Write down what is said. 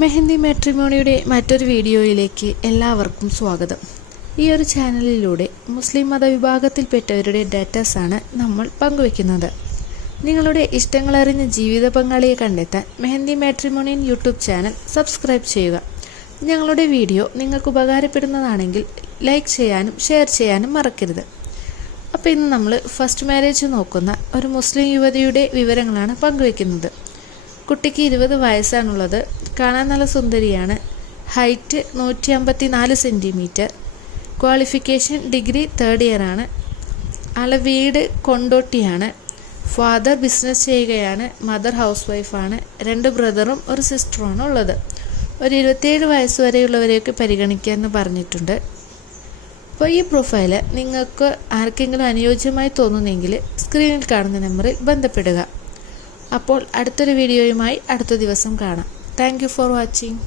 മെഹന്തി മാട്രിമോണിയുടെ മറ്റൊരു വീഡിയോയിലേക്ക് എല്ലാവർക്കും സ്വാഗതം. ഈ ഒരു ചാനലിലൂടെ മുസ്ലിം മതവിഭാഗത്തിൽപ്പെട്ടവരുടെ ഡാറ്റാസാണ് നമ്മൾ പങ്കുവെക്കുന്നത്. നിങ്ങളുടെ ഇഷ്ടങ്ങളറിഞ്ഞ ജീവിത പങ്കാളിയെ കണ്ടെത്താൻ Mehndi matrimonial YouTube channel subscribe ചെയ്യുക. ഞങ്ങളുടെ വീഡിയോ നിങ്ങൾക്ക് ഉപകാരപ്പെടുന്നതാണെങ്കിൽ ലൈക്ക് ചെയ്യാനും ഷെയർ ചെയ്യാനും മറക്കരുത്. അപ്പോൾ ഇന്ന് നമ്മൾ ഫസ്റ്റ് മാരേജ് നോക്കുന്ന ഒരു മുസ്ലിം യുവതിയുടെ വിവരങ്ങളാണ് പങ്കുവയ്ക്കുന്നത് കുട്ടിക്ക് ഇരുപത് വയസ്സാണുള്ളത്. കാണാൻ നല്ല സുന്ദരിയാണ്. ഹൈറ്റ് നൂറ്റി അമ്പത്തി നാല് centimetre qualification degree third year ആണ്. ആളെ വീട് കൊണ്ടോട്ടിയാണ്. ഫാദർ ബിസിനസ് ചെയ്യുകയാണ്. മദർ ഹൗസ് വൈഫാണ് രണ്ട് ബ്രദറും ഒരു സിസ്റ്ററുമാണ് ഉള്ളത്. ഒരു ഇരുപത്തിയേഴ് വയസ്സ് വരെയുള്ളവരെയൊക്കെ പരിഗണിക്കാമെന്ന് പറഞ്ഞിട്ടുണ്ട്. അപ്പോൾ ഈ പ്രൊഫൈൽ നിങ്ങൾക്ക് ആർക്കെങ്കിലും അനുയോജ്യമായി തോന്നുന്നെങ്കിൽ സ്ക്രീനിൽ കാണുന്ന നമ്പറിൽ ബന്ധപ്പെടുക. അപ്പോൾ അടുത്തൊരു വീഡിയോയുമായി അടുത്ത ദിവസം കാണാം. Thank for watching